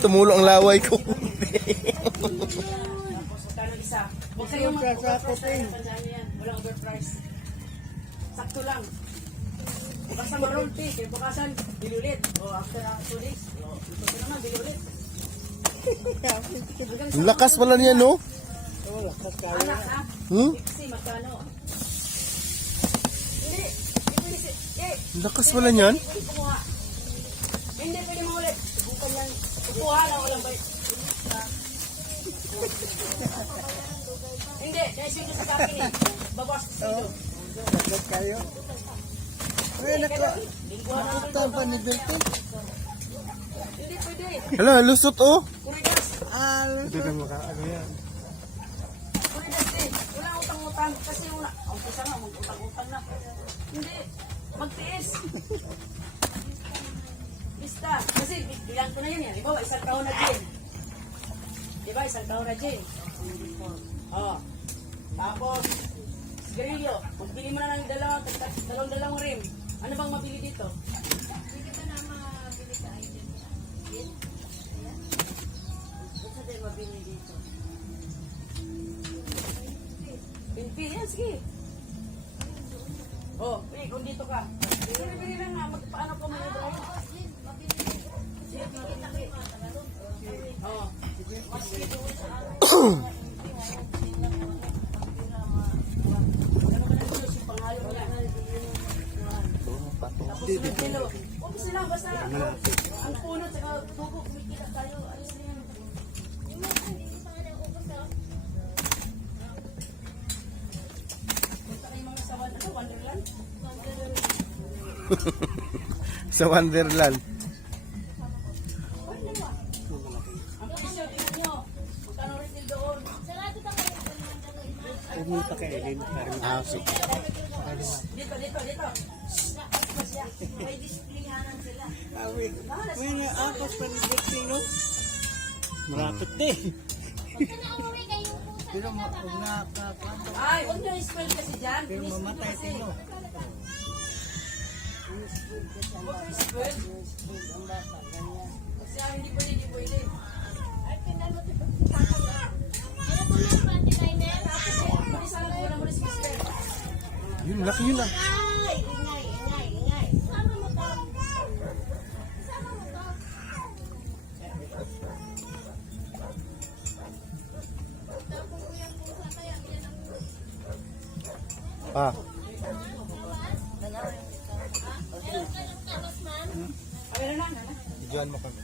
Tumulo ang laway ko. Huwag kayong mag-overprice. Walang overprice. Sakto lang. Basta maroon tea. Kaya bukasan, bilulit. O after 2 days, ito naman, bilulit. Ang lakas pala niya, no? Anak ha? Kasi magkano? Hindi. Ang lakas pala niyan. Hindi pwede maulit. Subukan yan. Kukuha lang walang bait. Hindi. Naisig sa akin eh. Bawas silo. Dapat kayo. Ay, nakita pa ni Bertin. Hindi pwede. Hala, lusot oh. Kurigas. Hindi na makaano yan. Kurigas eh. Wala utang-utang. Kasi wala. Ang isa nga, mag-utang-utang na. Hindi. Magtiis. Bista. Kasi bilang ko na yun yan. Diba, isang taon na din. Diba, isang taon na din. Oh. Tapos, sigarilyo. Magbili mo na ng dalawang rim. Ano bang mabili dito? Hindi ka na mabili sa item. Yes? Ayan. Ito din mabili dito. Pinpi, yan, sige. Oh, kung dito ka. Bili lang na, magpaano ko mga drive? Sige, sige. Oh. Huwag sila, basta ang puno at tubo, kumikita tayo. Ayos na yan. Punta kayo mga sa Wonderland? Sa Wonderland. Ang presyo, tingnan nyo. Magkano rin doon? Pumunta kay Ellen. Ah, sige. Dito. May displayhanan sila. May naapas pa ni Bertin, no? Marapit din. Pero kung nakakanta, Ay, huwag nyo i-spell kasi dyan. pero mamatay sino. Huwag nyo i-spell. Kasi hindi pwede. Ay, pinalo. Hindi sana ko na mo rin spell. Yun, laki yun ah. Ingay. Sama mo to. Ah. Ayun na. Diyan mo kami.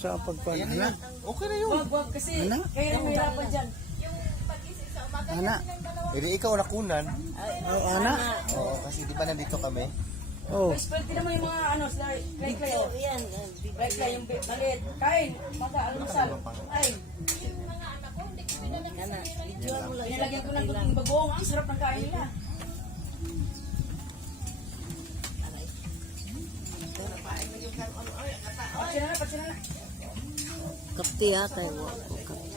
Sa pagpag. Ana? Okay na yun. Wag, kasi kayo rin mahirapan dyan. Ana? Edi ikaw nakunan. Oh, ana? Oo, kasi di ba nandito kami? Oh. Spell, tinan mo yung mga ano, like oh. Yan. Like yung maliit. Kain. Maga, almusal. Kain. Pinalagyan ko ng kuting bagoong. Ang sarap ng kain nila. Patsina na. Kapti yata yung kapti.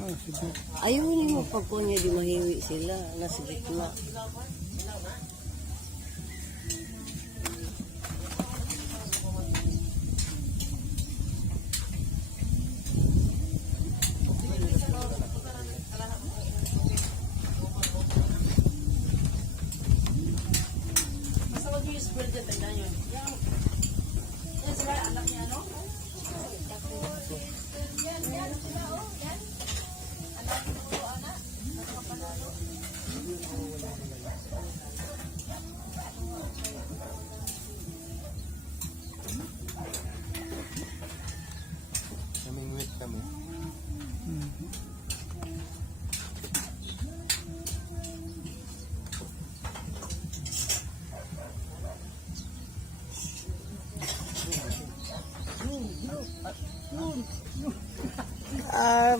Oh, sige. Ayaw mo pag kunya di mahiwi sila. Nasa gitna. Basta wag yung spell dyan. Tandaan yun. Yan sila, anak niya, no? Namingwit kami. Ah,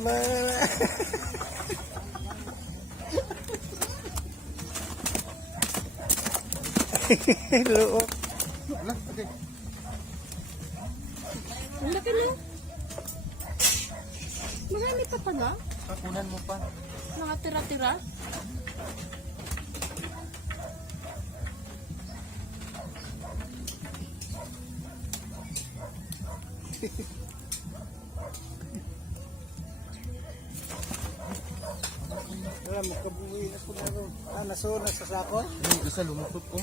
Hello. Ala, okay. Ang laki na. Marami pa pala. Kakunan mo pa. Mga tira-tira. Wala, magkabuhi na po na ron. Ah, nasunog sa sako? Yung isa lumupot ko.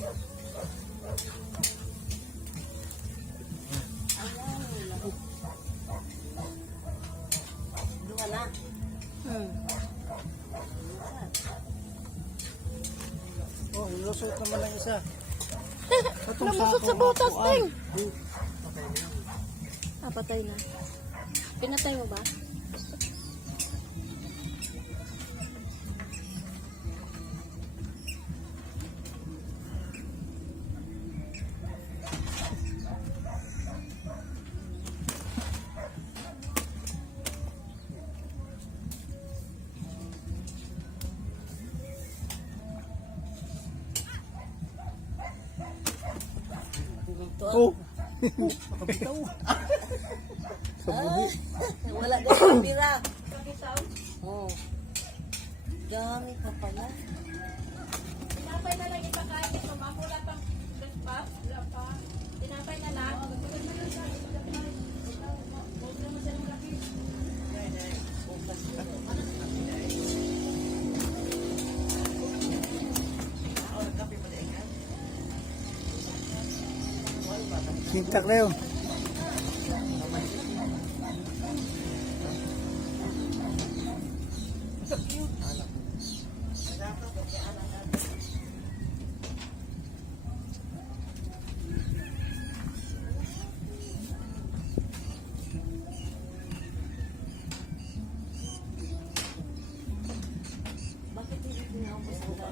Duha na. Oh, lusot naman ang isa. Namusot sa butas, Ting. Ah, patay na. Pinatay mo ba? Oh, Wala ganyan bira. Oh. Dami ka pala. Tinapay na lang ipakain ito. Mamula pang gaspas. Wala pa. Tinapay na lang. Magpagod mo yun sa huwag naman sa laki. sintak na yun.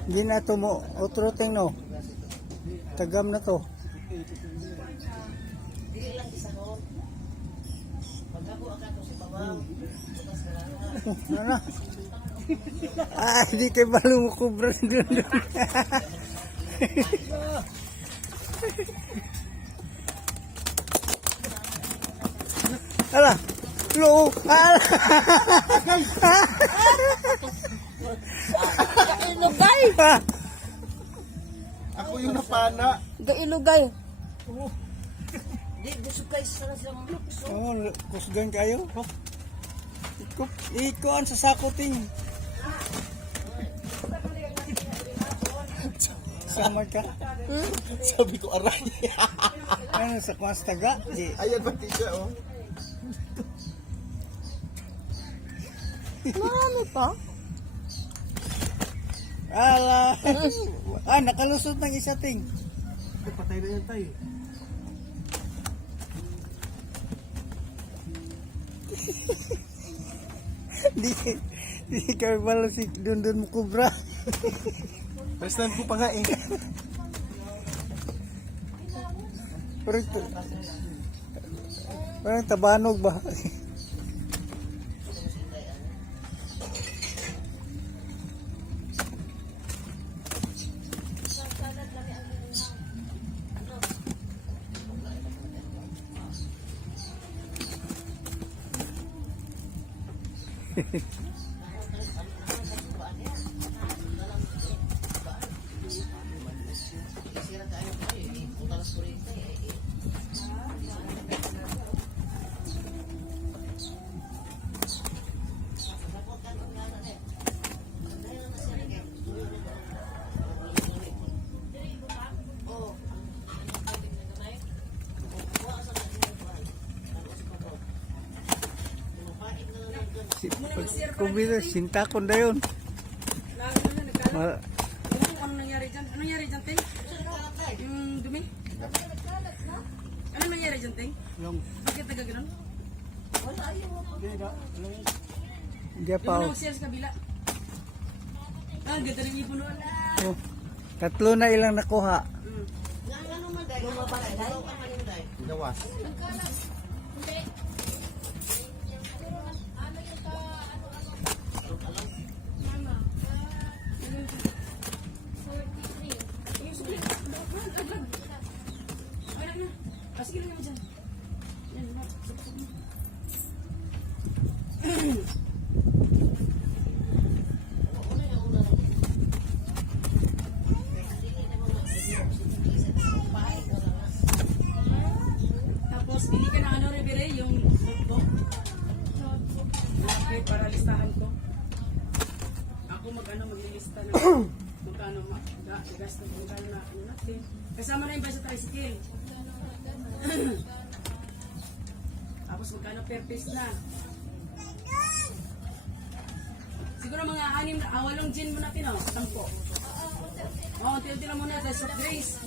Hindi na ito mo. Otro ting no. Tagam na to. Dili lang isa ko. Pagkabo ka to sa babaw. Ano na? Ah, hindi kayo ba lumukubra doon. Ala! Lo! Ala! Ilugay! Ako yung napana. Ilugay. Di busog kayo sa lang lukso. Oo, kusgan kayo. Ikuan sa sako ting. Sama ka. Sabi ko, aray. Ano sa kwas taga? Di. Ayan ba siya, oh. Marami pa. Ala! Ah, nakalusot ng isa ting. Patay na yan tayo. Di ka pala si Dundun mo kubra. Prestan ko pa nga eh. Parang tabanog ba? Kumila, sintakon na yun. Lalo na nagkalat. Ma- Ano nangyari dyan? Ano nangyari dyan, Ting? Yung dumi? Ano nangyari dyan, Ting? Yung, Bakit nagaganon? hindi pa. Yung mga siya sa kabila. Ah, ganda rin yung puno. Oh, tatlo na ilang nakuha. Ginawas. Sige lang naman dyan. Yan, Mark. Suksok mo. Tapos, Tapos, bili ka ng ano, Rivere, yung notebook. Okay, para listahan ko. Ako maglilista na magkano gasto, magkano na ano natin. Kasama na yung ba sa tricycle. Tapos magkano per piece na. Siguro mga 8 gin mo natin, oh. 10. Oo, tila-tila muna sa soft drinks.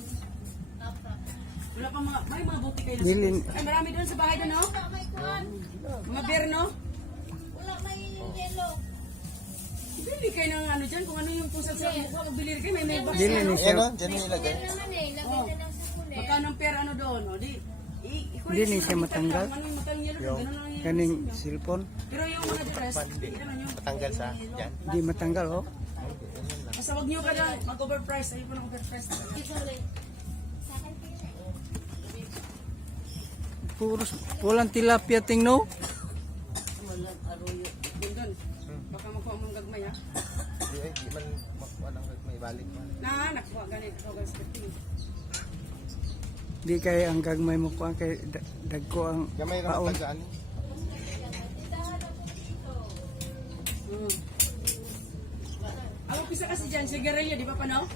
Wala pang mga, may mga buti kayo na soft drinks. Ay, marami doon sa bahay doon, no? Mga beer, no? Wala may yellow. Bili kayo ng ano dyan, kung ano yung pusal sa mukha, magbili kayo, may box Dili na, ni no? siya. Ayan o, dyan mo ilagay. Naman eh, lagay na lang sa kulit. Magkano ang per ano doon, no? Hindi ni siya matanggal. Ano yung magkano yellow, ganun lang yung Kaning isip nyo. cellphone. Pero yung mga dress, ganun yung, Matanggal sa yan. Di matanggal, oh. basta wag nyo ka na mag-overprice, ayun po ng overprice. Usually. Sa akin Puros, walang tilapia ting no? Walang aroyo. Yun doon, baka makuha mong gagmay, ha? Di man makuha ng may balik man. Na, nakuha ganit, ito guys, 15. Di kay ang gagmay mo ko ang kay dagko ang Gamay ra paon. matagaan. Ang umpisa kasi dyan, sigarilyo, di ba pa, no?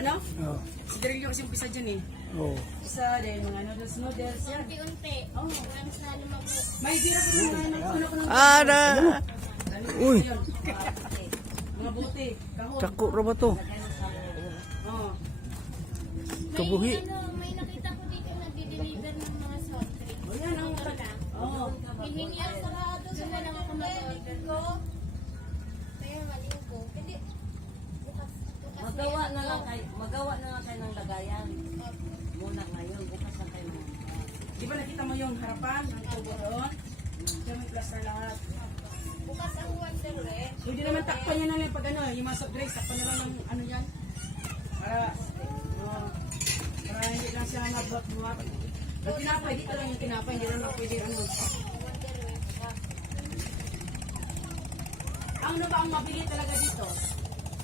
Ano? Oh. Sigarilyo kasi umpisa dyan, eh. Oh. Isa din, mga noodles, yan. unti-unti. Walang sa lumago. May bira ko naman, ano ko ng Ada. Uy. Yun. Mga buti, kahon. Cako ra ba to? Oo. Kabuhi. May nakita ko dito nagdi-deliver ng mga soft drinks. O yan, ang Oo. Hihingi ako sarado sa lang ako mag-order ko. Kaya maliw ko. Hindi. Bukas Magawa na lang kayo ng lagayan. Muna ngayon, bukas na kayo. Di ba nakita mo yung harapan, yung tubo doon? Diyan may plaster lahat. bukas ang wonder eh. Pwede naman takpan nyo na lang pag ano, yung mga soft drinks, takpan na lang yung ano yan. Para hindi lang siya nagbuhat-buhat. Yung tinapay, dito lang yung tinapay, hindi lang pwede ano. Ano ba ang mabili talaga dito?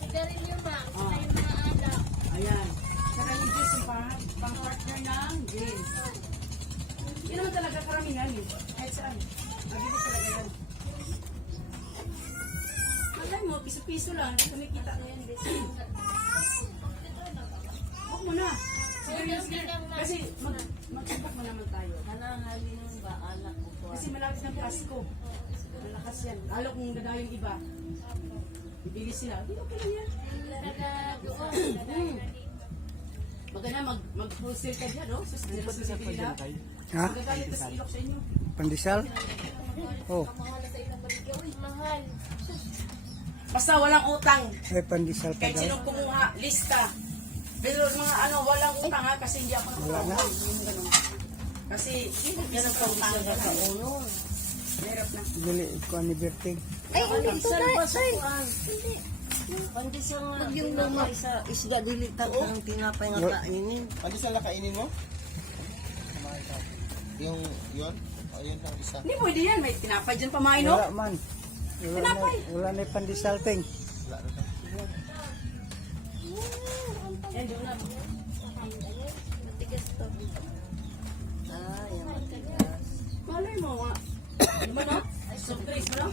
Sigarilyo ma'am. Oh. Saka yung mga alak. Ayan. Saka yung juice yung pang-partner ng drinks. Yun naman talaga karamihan eh. Kahit saan. Mabili talaga yan. Malay mo, piso-piso lang. Kumikita mo yan. Huwag mo na. Sige. Kasi mag-subok mo naman tayo. Nanahali ng baalak ko po. Kasi malapit ng Pasko. Malakas yan. Lalo kung dadayo yung iba. Bibili sila. Di okay lang yan. Talaga doon. Maganda mag-wholesale ka dyan, no? Sa bibili na. Ha? Magagalit ka sa ilok sa inyo. Pandesal? Oh, Mahal. Basta walang utang. ay pandesal pa Kahit daw. sinong kumuha, lista. Pero mga ano, walang utang ha, kasi hindi ako nakakawal. Yung ganun. Kasi, yan ang pang-utang sa ulo. Mahirap na. Dili ko ni Berting. Ay, pandesal ba sa kuan? Pandesal nga. Yung mga isda dili ang tinapay nga kainin. Pandesal na kainin mo? Yung yun? O yun lang isa. Hindi pwede yan, may tinapay dyan pamain, no? Wala man. Wala na pandesal ting. Wala na. Yan, doon na. Matigas to. Ah, yung matigas. Malay mo, nga. Ano ba, no? Soft drinks mo lang?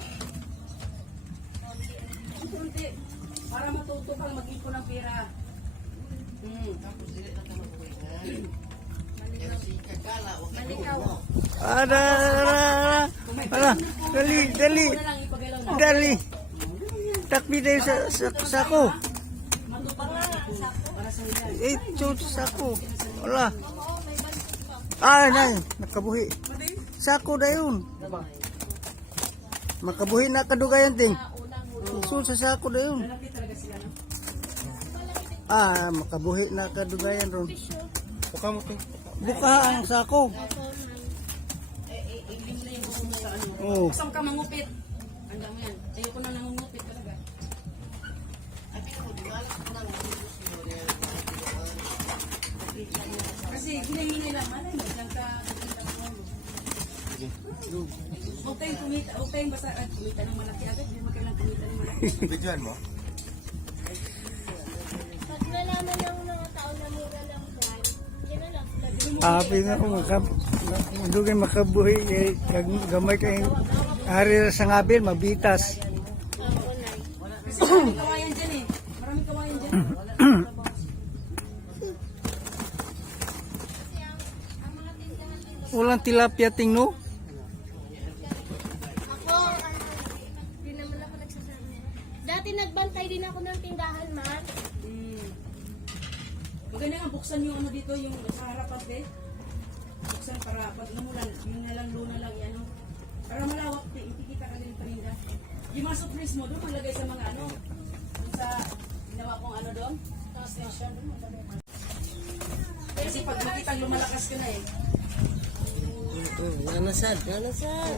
Kunti. Para matuto kang mag-ipon ng pera. Malikaw. Ada. Dali. Una lang ipagalaw na. Dali. Takbi tayo sa sako. Matupang nga. Para sa ilan. Eh, sako. Wala. Ah, nay, nakabuhi. Sako dayon. Makabuhi na kadugayan ting. Usul sa sako dayon. Lalaki talaga sila, no? Ah, makabuhi na kadugayan ron. Buka mo ito. Buka ang sako. Ilim na yung buhok mo sa ano. Oh. Saan ka mangupit? Handa mo yan. Ayoko na nangungupit talaga. Kasi hinahinay lang. Malay mo, diyan ka kumita ng ano. Huwag tayong kumita. Huwag tayong basta kumita ng malaki agad. Hindi mo kailang kumita ng malaki. Videoan mo? Pag nalaman ng mga tao na mura lang brand, yun na lang. Happy na ako. Hindi kayo makabuhi kay gamay kay ari ra sa ngabil mabitas. Kasi maraming kawayan dyan eh. Maraming kawayan dyan. Ulang tilapia tingno. Ako, di naman ako nagsasabi. Dati nagbantay din ako ng tindahan, man. Maganda nga, buksan yung ano dito, yung sa harapan eh. Buksan para pag lumulan, yung nalang luna lang yan. Ano. Para malawak, ikikita ka din paninda. Yung mga surprise mo doon, malagay sa mga ano, yung sa ginawa kong ano doon, sa station doon. Kasi pag makita lumalakas ka na eh. Nanasad, nanasad.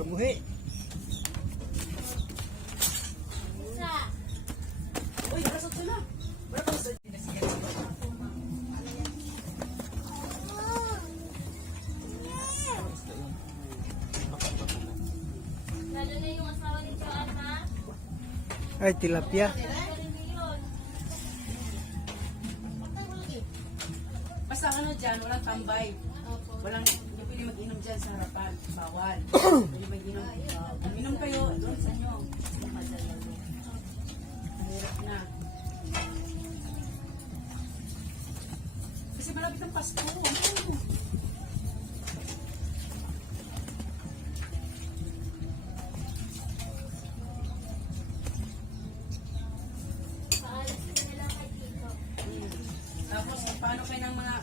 Kabuhi. Isa. Uy, nakasot sila. Wala pa sa Lalo na yung asawa ni Joanne, ha? Ay tilapia. basta ano dyan, walang tambay. Walang, hindi pwede mag-inom dyan sa harapan. Bawal. Pwede mag-inom. Mag-inom kayo, doon sa inyo. Mahirap na. Kasi malapit ang Pasko. Ano? Paalas ka nila kay Tito. Tapos, paano kayo ng mga,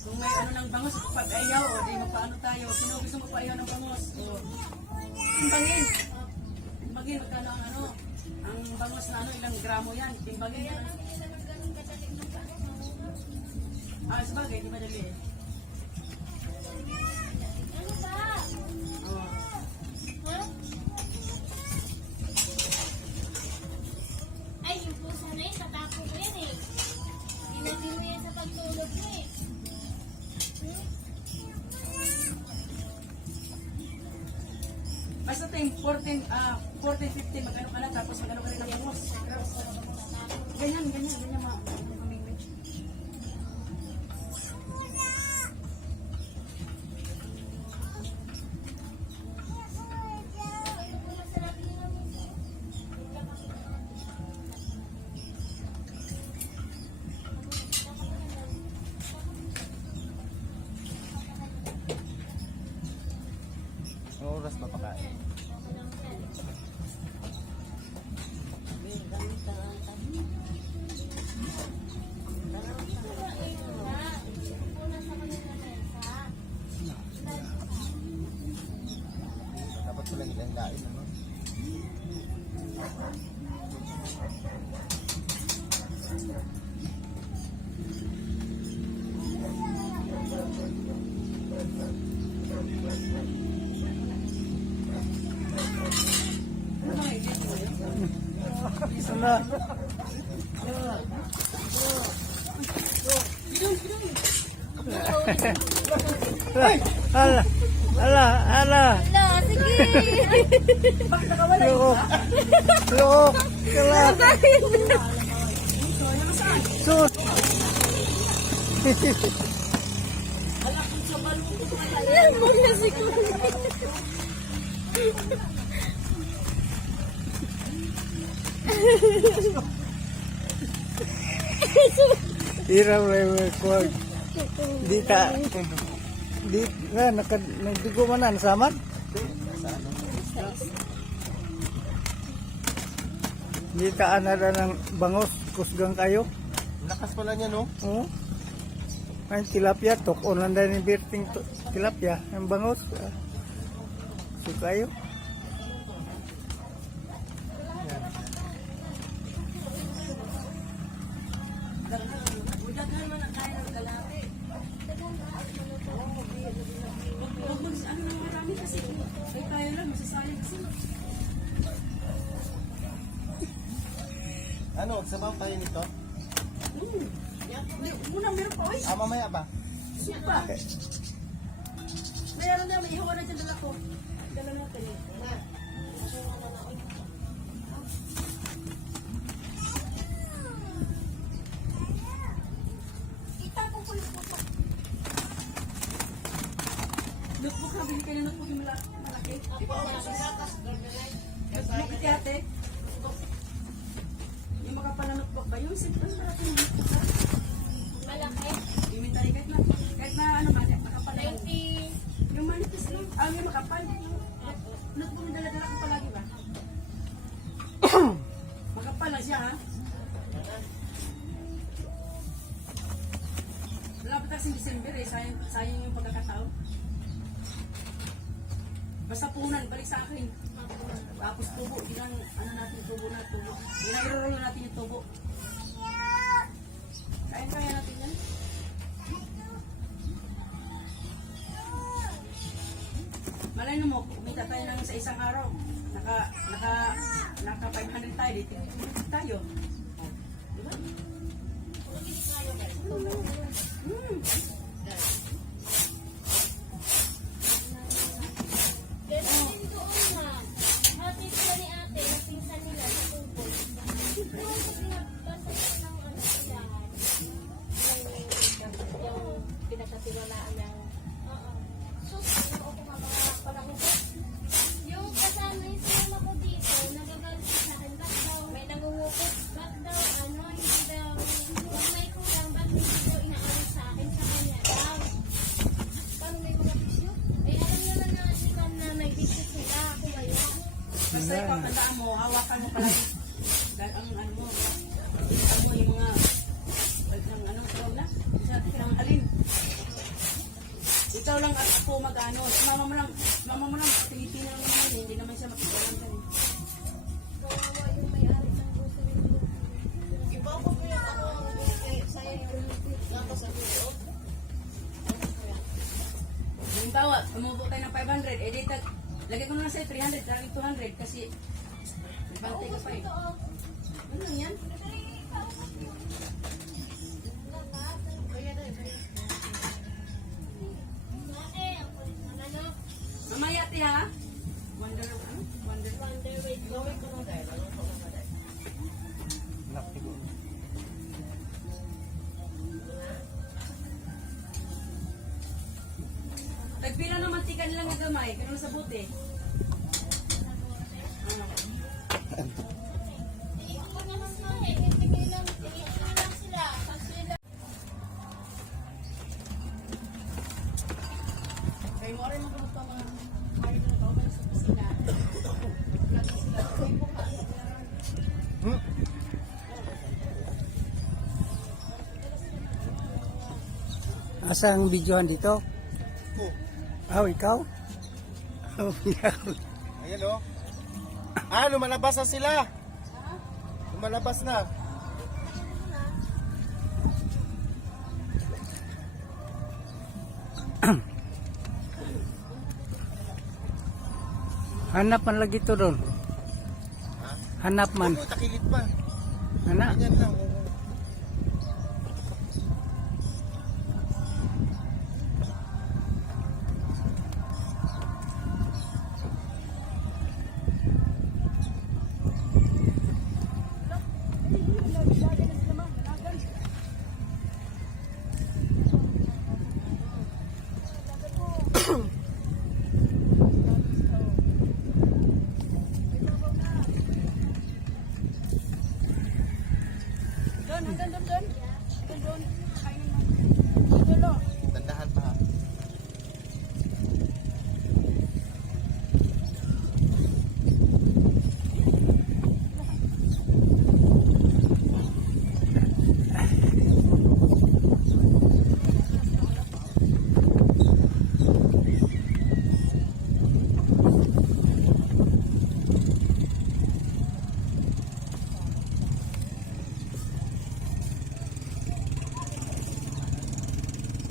kung may ano ng bangos, pag ayaw, o di magpaano tayo, sino gusto magpaayaw ng bangos? O, timbangin. Timbangin, magkano ang ano, ang bangos na ano, ilang gramo yan, timbangin yan. Ah, sabagay, di madali eh. Ano ba? Oh. Ha? Ay, yung puso na yun, tatapon mo yan eh. Dinagin mo yan sa pagtulog mo eh. Basta time 14, 15, magano ka na, tapos magano ka rin ng bangos. Ganyan, ma. Anong oras ba pakain? Dapat ko lang ilang dain, ano? Sana. Ala, ala, ala. Ala, sige! Loko. Loko. Kala. Sus. Alam mo na siguro. Iraw lang ko. Di ta. Di na nagdugo man na nasaman. Di ta ana ng bangos kusgang kayo. Lakas pala niya, no? Oh. Ay tilapia tok onan din ni birting tilapia ang bangos. So kayo. Ano, sabaw tayo nito? Muna, meron pa, oy. Mamaya ba? Supa. Mayroon na, may ihawa na dyan dala ko. Dala natin eh. Itapon ko yung puso. nakabili kayo ng notebook yung malaki. Di ba? Notebook ate. Yung makapal na notebook ba? Yung simple malaki yung notebook ba? Malaki. Elementary kahit na ano ba? Makapal na 20. yung manipis lang. Yung makapal. Notebook yung dala-dala ko palagi ba? Makapal na siya ha. Malapit kasing December eh. Sayang yung pagkakataon. Basta punan, balik sa akin. Tapos tubo, bilang ano natin tubo na tubo. Ginagro natin yung tubo. Kaya natin yan. Malay mo, kumita tayo ng sa isang araw. Naka 500 tayo dito. Tayo. Diba? Ganun din doon na. Hati sila ni ate, napinsan nila sa tubo. Doon sa pinagpasa ng ano sila. Yung pinagkatiwalaan ng... Oo. Sus, ano ako mga panahon ko. Yung kasama yung sinama ko dito, nagagalit sa akin. Ba't daw may nangungukot? Ba't daw ano, hindi daw... Kung may kulang, ba't hindi daw inaalis sa akin sa kanya daw? Paano may mga bisyo? Eh, alam naman na si ma'am na may bisyo sila. Ako ba yun? Basta ikaw, tandaan mo, hawakan mo palagi. Dahil ang ano mo, yung mga, ang ano, tawag na, pinangalin. Ikaw lang at ako mag-ano, mama mo lang, Pilipino lang naman, hindi naman siya makikialam ka eh. Kawawa yung may-ari ng grocery store. Iba ko po yung ako ang sa'yo yung nakasabi ko. Yung tawa, umubo tayo ng 500, eh di lagay ko na lang sa'yo 300, karang 200 kasi bantay ka pa eh. Ano lang yan? Mamaya ti ha? Wonder. Tagpila ng mantika nila ng gamay, kaya sa buti. Kaya mo rin magulog pa mga ayun na kauban sa kusina. Lagi sila. Kaya po ka. Asa ang videohan dito? Ikaw? Oh, Ayan o. Lumalabas na sila. Lumalabas na. Hanap man lagi to doon. Hanap man. Takilid pa. Anak. Ganyan lang. Tandahan pa ha.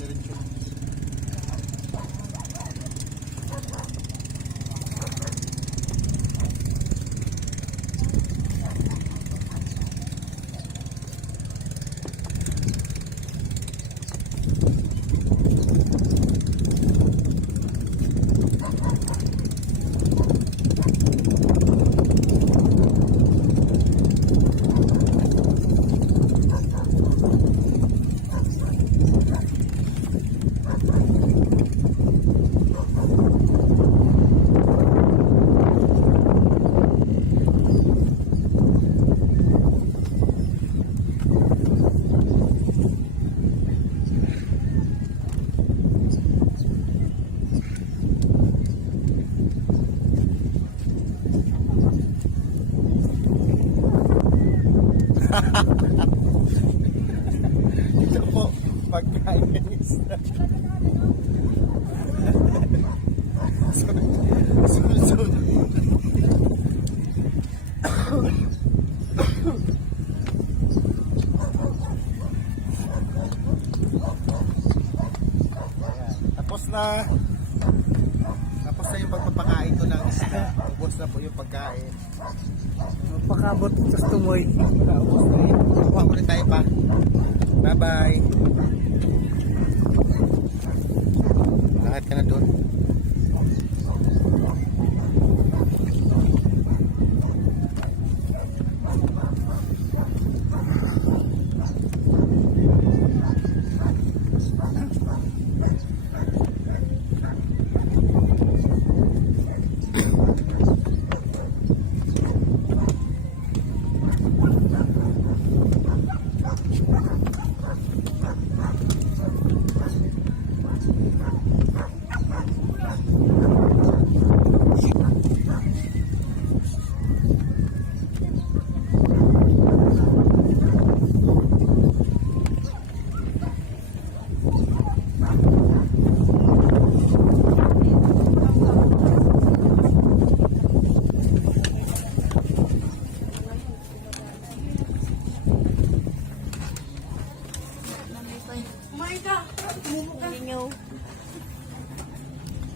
Diretso Ito po, pagkain ng isda. Sunod. Tapos na yung pagpapakain ko ng isda. Ubos na po yung pagkain. Pakabot sa tumoy. Ubos na yun. Kuha ulit tayo pa. Bye bye. Lakad ka na doon.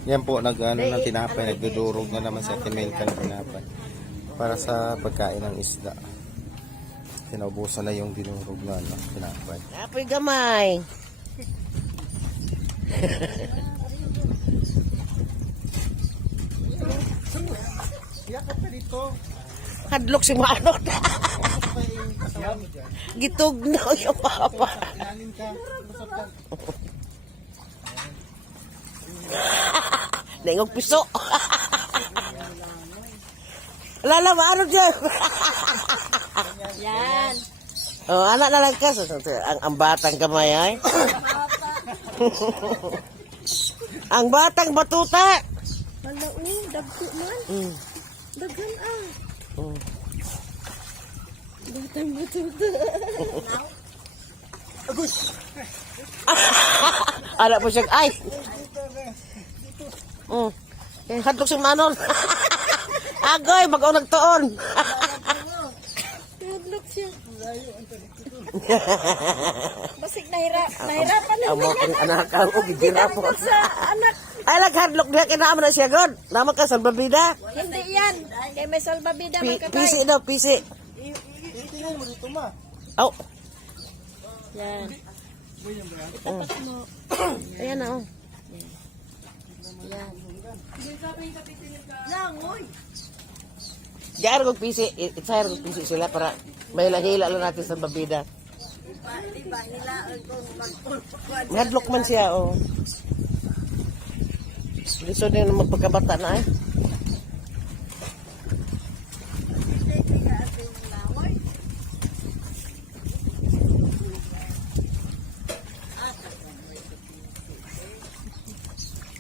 Yan po, nag-ano ng tinapay, nagdudurog na naman sa Timelka ng tinapay para sa pagkain ng isda. Tinaubusan na yung dinurog na tinapay. Apoy gamay. Yakap ka dito. Hadlok si Manong. Gitugno yung papa. Ilalim ka. Masap ka. Nengok piso. Lala, maano dyan? Yan. Oh, anak na lang ka. Ang batang kamay ay. Ang batang batuta. Wala, dagko man. Mm. Dagan ah. Mm. Batang batuta. Anak po siya. Ay. Mm. Hadlok si Manon. Agoy, mag-o nagtuon. Hadlok siya. Basig nahirapan na Amo kong anak ang ugigila po. sa anak. Ay, naghadlok diha kinama na siya god. Naman ka salbabida. Hindi yan. Kay may salbabida magkatay. Pisi daw, pisi. Tingnan mo dito, ma. Oh. Yan. Mm. Ayan na, oh. Yan. Diyan kong pisi. Itsayan kong pisi sila para may lahila lang natin sa babida. Hadlok man siya, oh. Liso din naman pagkabata na, eh.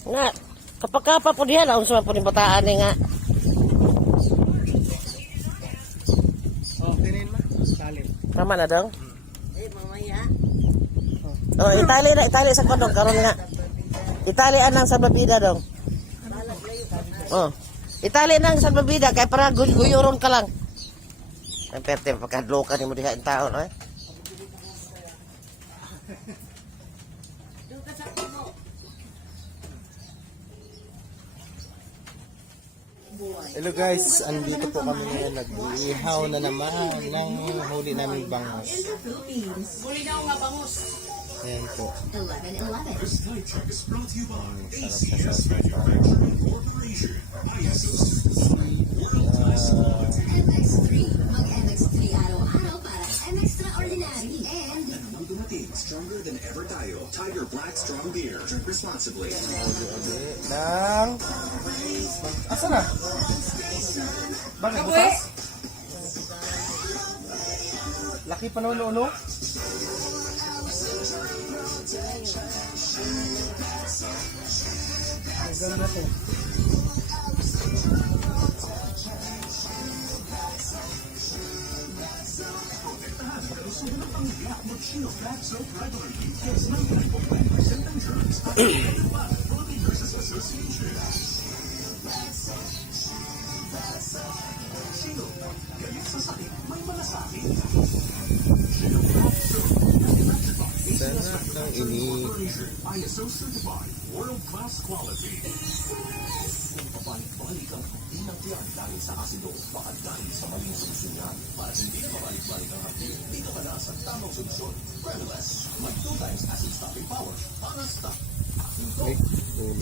Nga, kapag po diyan, ang suma po ni bataan nga. Oh, tinin ma. Salim. Tama na dong? Oh, itali sa kodong, karon nga. Italian ng salbabida dong. Oh, itali ng salbabida, kaya para guyuron ka lang. Ang perte, pagkadlokan ni mo diha yung tao, no, eh. Hello guys, andito po kami ngayon. Nag-ihaw na naman ng huli namin bangus. Huli na ako nga bangus. Ayan po. 11:11. Sarap na sarap. MX3. Mag-MX3 araw-araw para MXtraordinary. And Nang dumating, stronger than ever tayo. Tiger Black Strong Beer. Drink responsibly. Nang... Asa na? Bakit butas? Laki pa naman uno. Ang ganda to. Sarap ng ini. ISO certified, world-class quality. Pabalik-balik ang hapdi ng tiyan dahil sa asido, baka dahil sa maling solusyon yan. Para hindi na mabalik-balik ang hapdi, dito ka na sa tamang solusyon. Prevales, may 2 times acid stopping power para stop. Ay, ulo.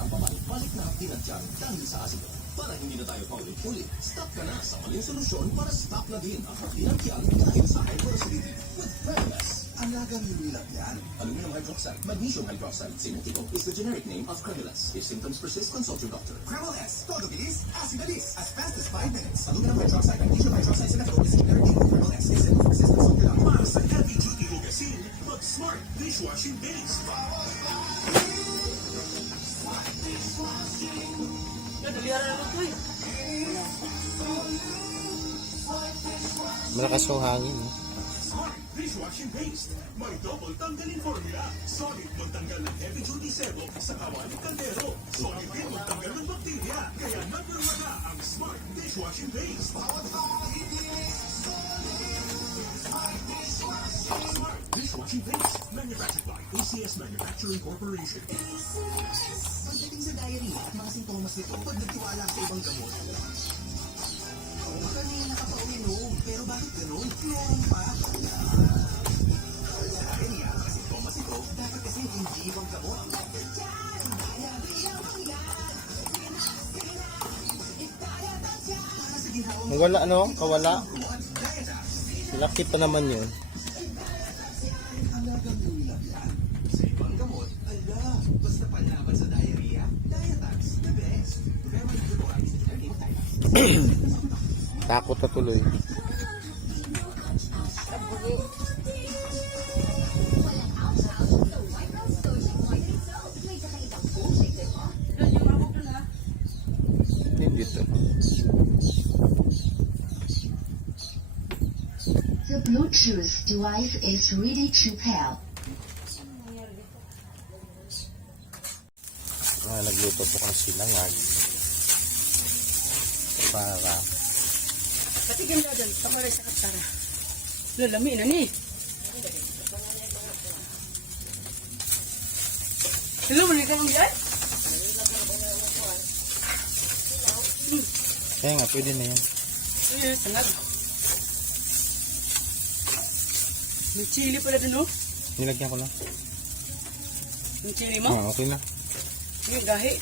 Ang pabalik-balik na hapdi ng tiyan dahil sa asido. Para hindi na tayo paulit-ulit, stop ka na sa maling solusyon para stop na din ang hapdi ng tiyan dahil sa hyperacidity with Prevales. Alagang nililap yan. Aluminum hydroxide, magnesium hydroxide, Sinetico is the generic name of Cremeles. If symptoms persist, consult your doctor. Cremeles, todo bilis, acidalis, as fast as 5 minutes. Aluminum hydroxide, magnesium hydroxide, Sinetico is the generic name of Cremeles. If symptoms persist, consult your doctor. Para sa heavy-duty lugasin, mag-smart dishwashing base. Daliara na ito eh. Malakas yung hangin. Eh. Smart dishwashing paste. May double tanggalin formula. Solid magtanggal ng heavy-duty sebo sa kawaling kaldero. Solid din magtanggal ng bakterya. Kaya number 1 na ang Smart dishwashing paste. Smart dishwashing paste. Manufactured by ACS Manufacturing Corporation. Pagdating sa diarrhea at mga sintomas nito, pag nagtiwala sa ibang gamot, kanina ka pa uminom, pero bakit ganun? Meron pa. Dahil nga, kasi Thomas ito, dapat kasi hindi ibang gamot. Wala, no? Kawala. Laki pa naman yun. Alagang nulap yan. Sa ibang gamot, ala, basta panlaban sa diarrhea, Dietax, the best. Pero ito ay sa generic type. Takot na tuloy. Hindi to. The Bluetooth device is ready to pair. Nagluto po kang sinangag. Para Patigyan ka dyan. Tamaray sa katsara. Lalami na ni. Hello, mali ka nang yan? kaya nga, pwede na yan. Ay, sanag. May chili pala dun, no? Nilagyan ko lang. Yung chili mo? Okay na. Yung gahi.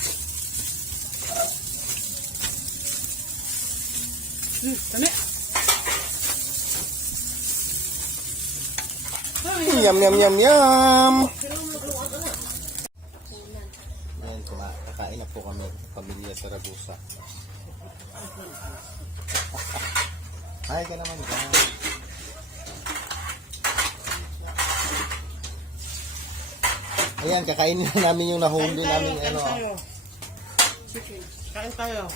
Tami. Yum, yum, yum, yum! Ayan, kakain na po kami. Pamilya sa Ragusa. Hi ka naman dyan. Ayan, kakainin na namin yung nahuli namin. Ano, Chicken. Kain tayo.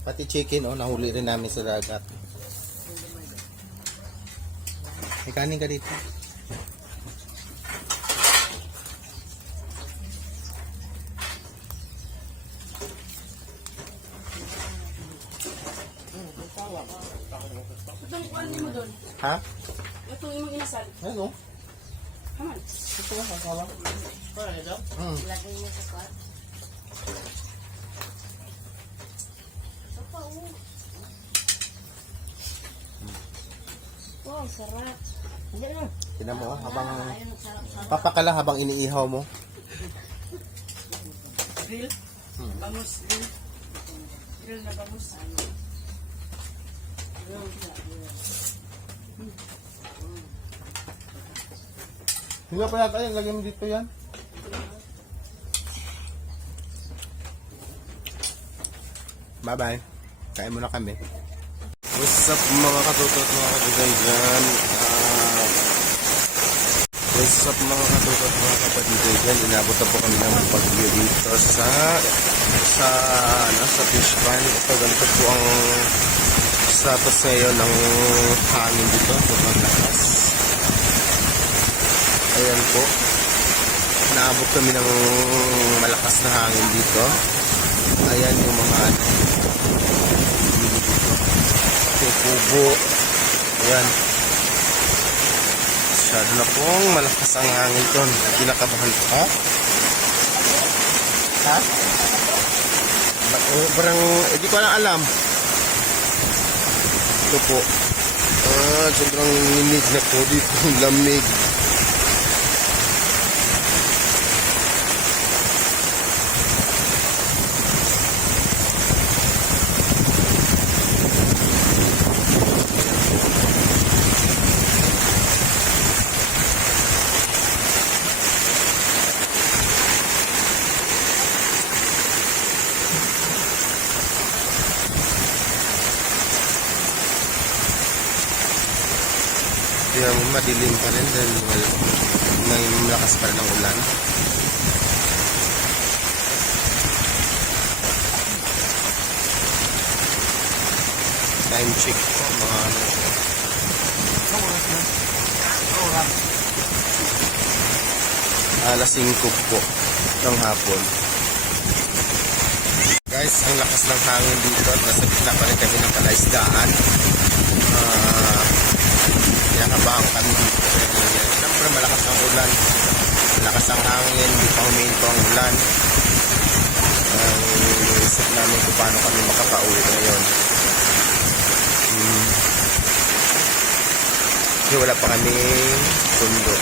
pati chicken, oh, nahuli rin namin sa dagat. May kanin ka dito. Ito ang kuwan mo doon. Ha? Ito yung inasal. Ano? Haman. Ito lang, kasama. Lagay niya sa kwat. Wow, sarap. Hindi na. Tinan mo, habang Ayun, sarap-sarap. papakala habang iniihaw mo. Grill. Bangus. Grill. Grill na bangus. Hindi pa yata yan, lagyan mo dito yan. Bye-bye. Kain muna kami. What's up mga katutot, mga kabigay dyan? What's up mga katutot, mga kapatid dyan? Inabot na po kami ng pag-view dito sa fish pond. Ito, ganito po ang Lakas-lakas ngayon ang hangin dito. Sobrang lakas. Ayan po. Naabot kami ng malakas na hangin dito. Ayan yung mga ano. Yung kubo. Ayan. Masyado na pong malakas ang hangin to. Kinakabahan pa. Ha? Parang, hindi ko lang alam. Ito po. Sobrang limig na po dito. Lamig. Kaya madilim pa rin dahil may malakas pa rin ang ulan. Time check po mga ano. Alas 5 po ng hapon. Guys, ang lakas ng hangin dito at nasa gitna pa rin kami ng palaisdaan. Kinakabahan kami dito. Siyempre malakas ang ulan. Malakas ang hangin. Hindi pa huminto ang ulan. Isip namin kung paano kami makapauwi ngayon. Kasi wala pa kami pundo.